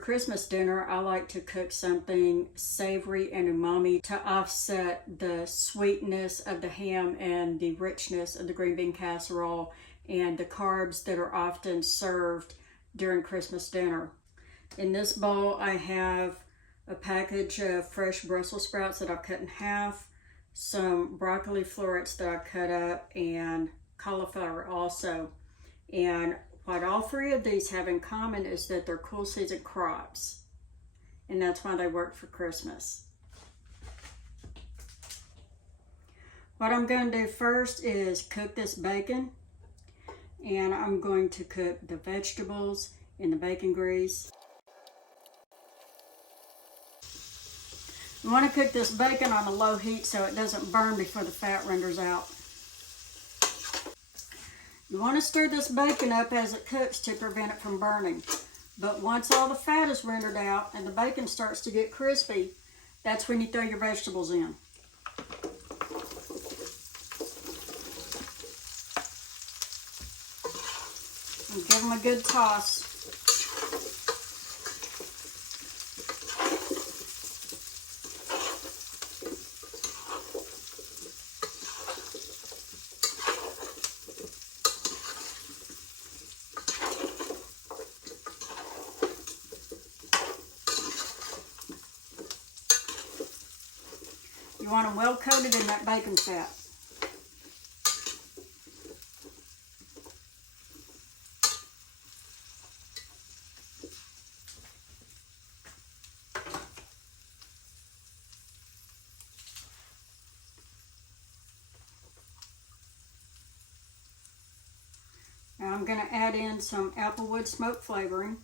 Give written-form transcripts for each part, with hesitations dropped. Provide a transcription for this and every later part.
Christmas dinner, I like to cook something savory and umami to offset the sweetness of the ham and the richness of the green bean casserole and the carbs that are often served during Christmas dinner. In this bowl, I have a package of fresh Brussels sprouts that I've cut in half, some broccoli florets that I cut up, and cauliflower also. And what all three of these have in common is that they're cool season crops, and that's why they work for Christmas. What I'm going to do first is cook this bacon, and I'm going to cook the vegetables in the bacon grease. You want to cook this bacon on a low heat so it doesn't burn before the fat renders out. You want to stir this bacon up as it cooks to prevent it from burning. But once all the fat is rendered out and the bacon starts to get crispy, that's when you throw your vegetables in. And give them a good toss. You want them well coated in that bacon fat. Now I'm going to add in some applewood smoke flavoring.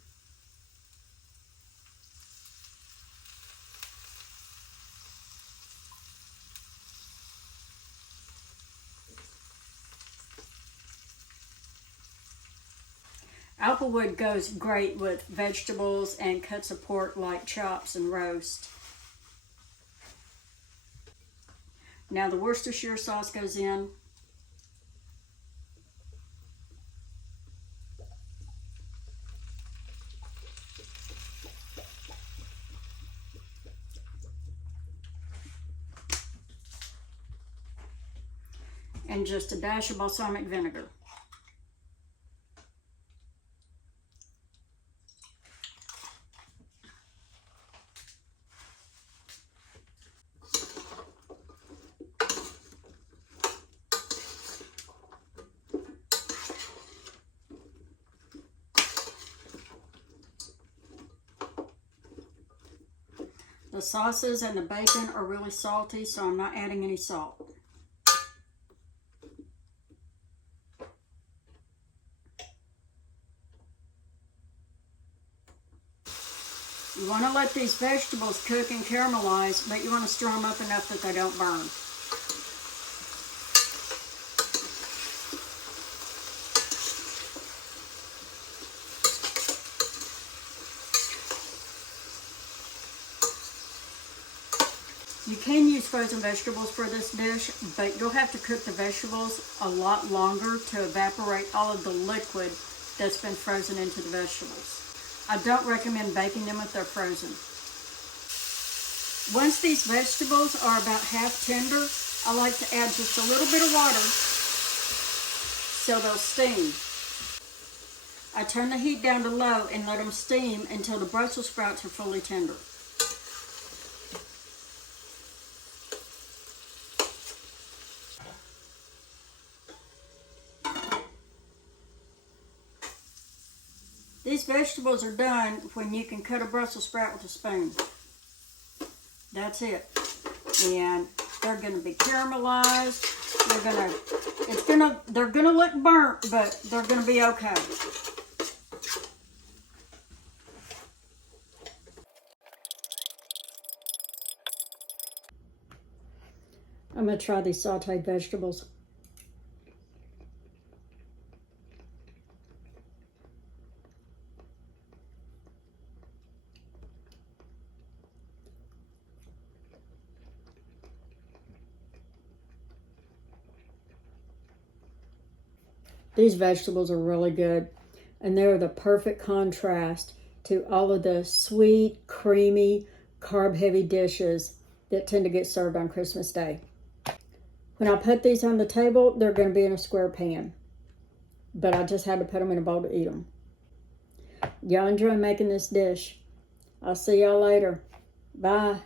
Applewood goes great with vegetables and cuts of pork like chops and roast. Now the Worcestershire sauce goes in. And just a dash of balsamic vinegar. The sauces and the bacon are really salty, so I'm not adding any salt. You want to let these vegetables cook and caramelize, but you want to stir them up enough that they don't burn. You can use frozen vegetables for this dish, but you'll have to cook the vegetables a lot longer to evaporate all of the liquid that's been frozen into the vegetables. I don't recommend baking them if they're frozen. Once these vegetables are about half tender, I like to add just a little bit of water so they'll steam. I turn the heat down to low and let them steam until the Brussels sprouts are fully tender. These vegetables are done when you can cut a Brussels sprout with a spoon. That's it. And they're going to be caramelized. They're going to look burnt, but they're going to be okay. I'm going to try these sauteed vegetables. These vegetables are really good, and they're the perfect contrast to all of the sweet, creamy, carb-heavy dishes that tend to get served on Christmas Day. When I put these on the table, they're going to be in a square pan. But I just had to put them in a bowl to eat them. Y'all enjoy making this dish. I'll see y'all later. Bye.